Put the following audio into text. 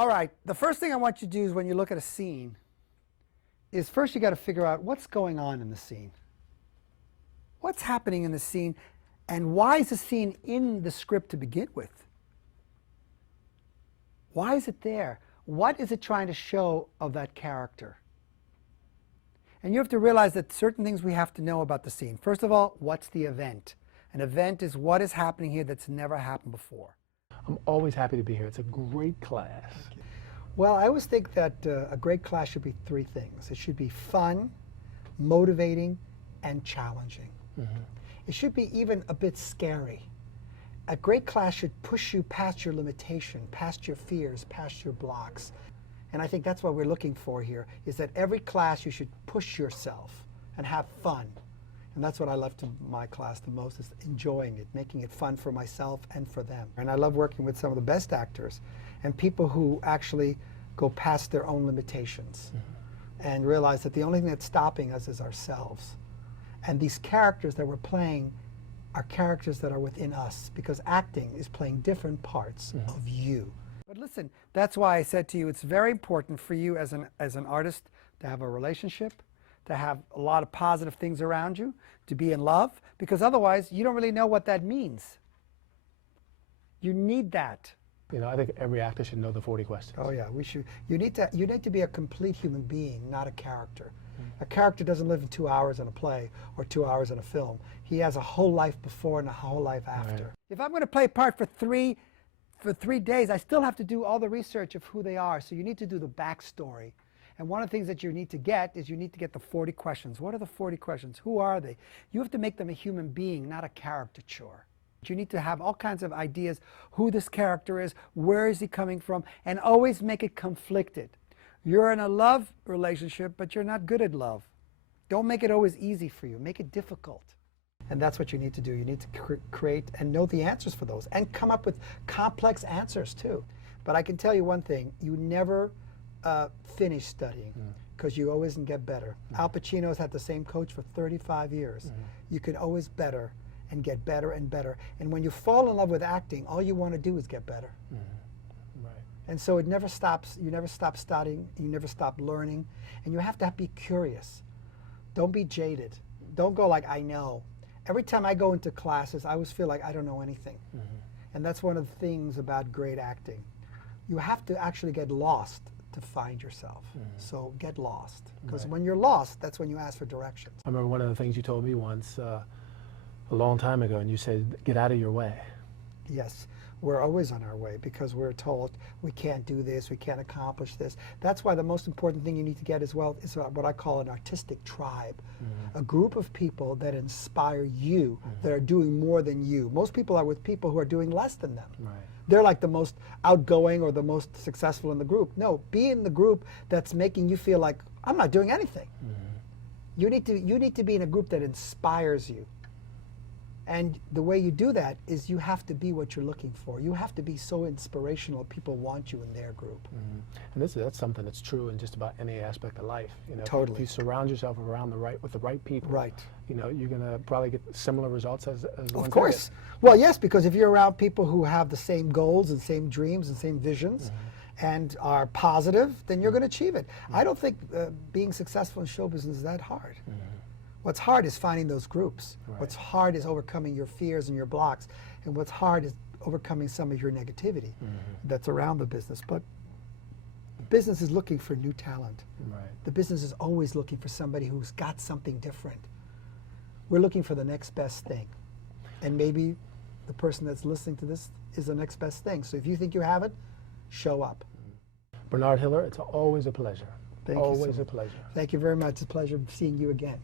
All right, the first thing I want you to do is when you look at a scene is first you got to figure out what's going on in the scene. What's happening in the scene and why is the scene in the script to begin with? Why is it there? What is it trying to show of that character? And you have to realize that certain things we have to know about the scene. First of all, what's the event? An event is what is happening here that's never happened before. I'm always happy to be here. It's a great class. Well, I always think that a great class should be three things. It should be fun, motivating, and challenging. Mm-hmm. It should be even a bit scary. A great class should push you past your limitation, past your fears, past your blocks. And I think that's what we're looking for here, is that every class you should push yourself and have fun. And that's what I love to my class the most, is enjoying it, making it fun for myself and for them. And I love working with some of the best actors and people who actually go past their own limitations and realize that the only thing that's stopping us is ourselves. And these characters that we're playing are characters that are within us, because acting is playing different parts of you. But listen, that's why I said to you, it's very important for you as an artist to have a relationship, to have a lot of positive things around you, to be in love, because otherwise you don't really know what that means. You need that. You know, I think every actor should know the 40 questions. Oh yeah, we should. You need to be a complete human being, not a character. A character doesn't live in 2 hours in a play or 2 hours in a film. He has a whole life before and a whole life after. Right. If I'm going to play a part for three days, I still have to do all the research of who they are. So you need to do the backstory. And one of the things that you need to get is you need to get the 40 questions. What are the 40 questions? Who are they? You have to make them a human being, not a caricature. You need to have all kinds of ideas, who this character is, where is he coming from, and always make it conflicted. You're in a love relationship, but you're not good at love. Don't make it always easy for you. Make it difficult. And that's what you need to do. You need to create and know the answers for those and come up with complex answers too. But I can tell you one thing, you never finish studying because you always can get better. Al Pacino's had the same coach for 35 years. You can always better and get better and better. And when you fall in love with acting, all you want to do is get better. Right. And so it never stops. You never stop studying. You never stop learning. And you have to be curious. Don't be jaded. Don't go like, I know. Every time I go into classes, I always feel like I don't know anything. And that's one of the things about great acting. You have to actually get lost to find yourself. So get lost. Because when you're lost, that's when you ask for directions. I remember one of the things you told me once a long time ago, and you said, get out of your way. Yes, we're always on our way because we're told we can't do this, we can't accomplish this. That's why the most important thing you need to get as well is what I call an artistic tribe. A group of people that inspire you, that are doing more than you. Most people are with people who are doing less than them. Right. They're like the most outgoing or the most successful in the group. No, be in the group that's making you feel like, I'm not doing anything. You need to be in a group that inspires you. And the way you do that is you have to be what you're looking for. You have to be so inspirational people want you in their group. And that's something that's true in just about any aspect of life. You know, totally. If you surround yourself with the right people, you know, you're going to probably get similar results as the ones. Of course. Well, yes, because if you're around people who have the same goals and same dreams and same visions and are positive, then you're going to achieve it. I don't think being successful in show business is that hard. What's hard is finding those groups. What's hard is overcoming your fears and your blocks. And what's hard is overcoming some of your negativity that's around the business. But business is looking for new talent. The business is always looking for somebody who's got something different. We're looking for the next best thing. And maybe the person that's listening to this is the next best thing. So if you think you have it, show up. Bernard Hiller, it's always a pleasure. Thank you. Always a pleasure. Thank you very much. It's a pleasure seeing you again.